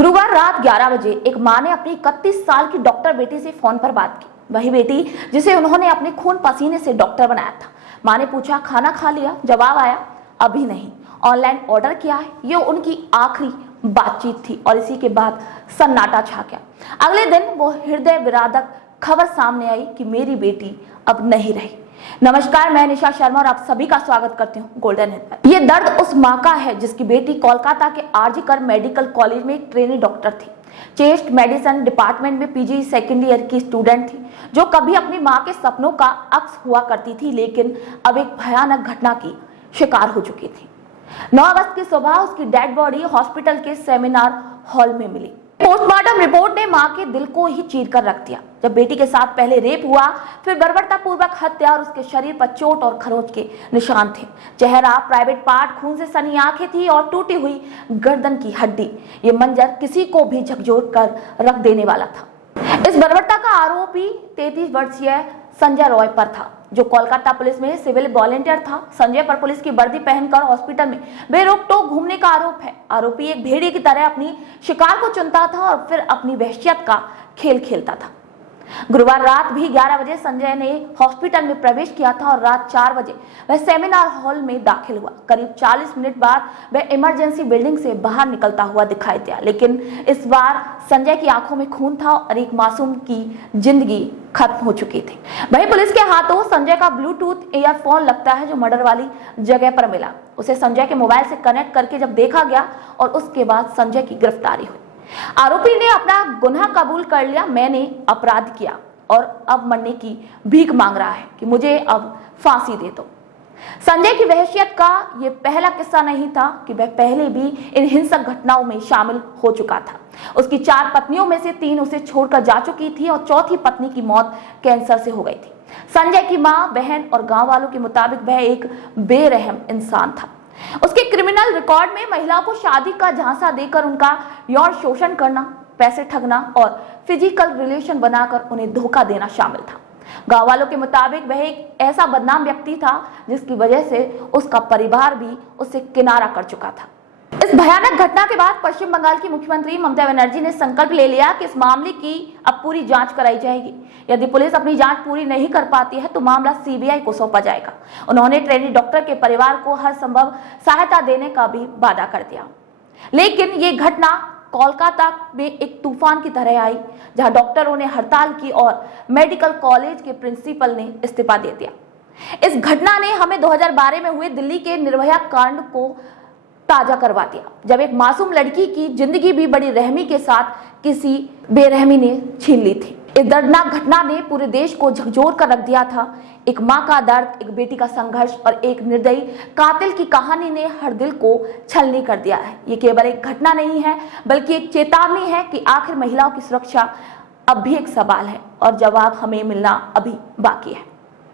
गुरुवार रात 11 बजे एक मां ने अपनी 31 साल की डॉक्टर बेटी से फोन पर बात की। वही बेटी जिसे उन्होंने अपने खून पसीने से डॉक्टर बनाया था। मां ने पूछा, खाना खा लिया? जवाब आया, अभी नहीं। ऑनलाइन ऑर्डर किया है? ये उनकी आखिरी बातचीत थी और इसी के बाद सन्नाटा छा गया। अगले दिन वो हृदय विदारक खबर सामने आई कि मेरी बेटी अब नहीं रही। नमस्कार, मैं निशा शर्मा और आप सभी का स्वागत करती हूँ गोल्डन हिल पर। ये दर्द उस माँ का है जिसकी बेटी कोलकाता के आरजी कर मेडिकल कॉलेज में एक ट्रेनी डॉक्टर थी। चेस्ट मेडिसिन डिपार्टमेंट में पीजी सेकेंड ईयर की स्टूडेंट थी, जो कभी अपनी माँ के सपनों का अक्स हुआ करती थी, लेकिन अब एक भयानक घटना की शिकार हो चुकी थी। 9 अगस्त की सुबह उसकी डेड बॉडी हॉस्पिटल के सेमिनार हॉल में मिली। पोस्टमार्टम रिपोर्ट ने मां के दिल को ही चीर कर रख दिया। जब बेटी के साथ पहले रेप हुआ, फिर बर्बरतापूर्वक हत्या और उसके शरीर पर चोट और खरोंच के निशान थे। चेहरा, प्राइवेट पार्ट, खून से सनी आंखें थी और टूटी हुई गर्दन की हड्डी। ये मंजर किसी को भी झकझोर कर रख देने वाला था। इस बर्बरता का आरोपी 33 वर्षीय संजय रॉय पर था, जो कोलकाता पुलिस में सिविल वॉलंटियर था। संजय पर पुलिस की वर्दी पहनकर हॉस्पिटल में बेरोक-टोक घूमने का आरोप है। आरोपी एक भेड़िए की तरह अपनी शिकार को चुनता था और फिर अपनी वहशियत का खेल खेलता था। गुरुवार रात भी 11 बजे संजय ने हॉस्पिटल में प्रवेश किया था और रात 4 बजे वह सेमिनार हॉल में दाखिल हुआ। करीब 40 मिनट बाद वह इमरजेंसी बिल्डिंग से बाहर निकलता हुआ दिखाई दिया, लेकिन इस बार संजय की आंखों में खून था और एक मासूम की जिंदगी खत्म हो चुकी थी। वहीं पुलिस के हाथों संजय का ब्लूटूथ ईयरफोन लगता है, जो मर्डर वाली जगह पर मिला। उसे संजय के मोबाइल से कनेक्ट करके जब देखा गया और उसके बाद संजय की गिरफ्तारी हुई। आरोपी ने अपना गुनाह कबूल कर लिया। मैंने अपराध किया और अब मरने की भीख मांग रहा है कि मुझे अब फांसी दे दो। संजय की वहशियत का यह पहला किस्सा नहीं था कि वह पहले भी इन हिंसक घटनाओं में शामिल हो चुका था। उसकी 4 पत्नियों में से 3 उसे छोड़कर जा चुकी थी और चौथी पत्नी की मौत कैंसर से हो गई थी। संजय की मां, बहन और गांव वालों के मुताबिक वह एक बेरहम इंसान था। उसके क्रिमिनल रिकॉर्ड में महिलाओं को शादी का झांसा देकर उनका यौन शोषण करना, पैसे ठगना और फिजिकल रिलेशन बनाकर उन्हें धोखा देना शामिल था। गांव वालों के मुताबिक वह एक ऐसा बदनाम व्यक्ति था जिसकी वजह से उसका परिवार भी उससे किनारा कर चुका था। इस भयानक घटना के बाद पश्चिम बंगाल की मुख्यमंत्री ममता बनर्जी ने संकल्प ले लिया कि इस मामले की अब पूरी जांच कराई जाएगी। यदि पुलिस अपनी जांच पूरी नहीं कर पाती है तो मामला सीबीआई को सौंपा जाएगा। उन्होंने ट्रेनी डॉक्टर के परिवार को हर संभव सहायता देने का भी वादा कर दिया। लेकिन ये घटना कोलकाता में एक तूफान की तरह आई, जहां डॉक्टरों ने हड़ताल की और मेडिकल कॉलेज के प्रिंसिपल ने इस्तीफा दे दिया। इस घटना ने हमें 2012 में हुए दिल्ली के निर्भया कांड को ताजा करवा दिया, जब एक मासूम लड़की की जिंदगी भी बड़ी रहमी के साथ किसी बेरहमी ने छीन ली थी। इस दर्दनाक घटना ने पूरे देश को झकझोर कर रख दिया था। एक मां का दर्द, एक बेटी का संघर्ष और एक निर्दयी कातिल की कहानी ने हर दिल को छलनी कर दिया है। ये केवल एक घटना नहीं है, बल्कि एक चेतावनी है कि आखिर महिलाओं की सुरक्षा अब भी एक सवाल है और जवाब हमें मिलना अभी बाकी है।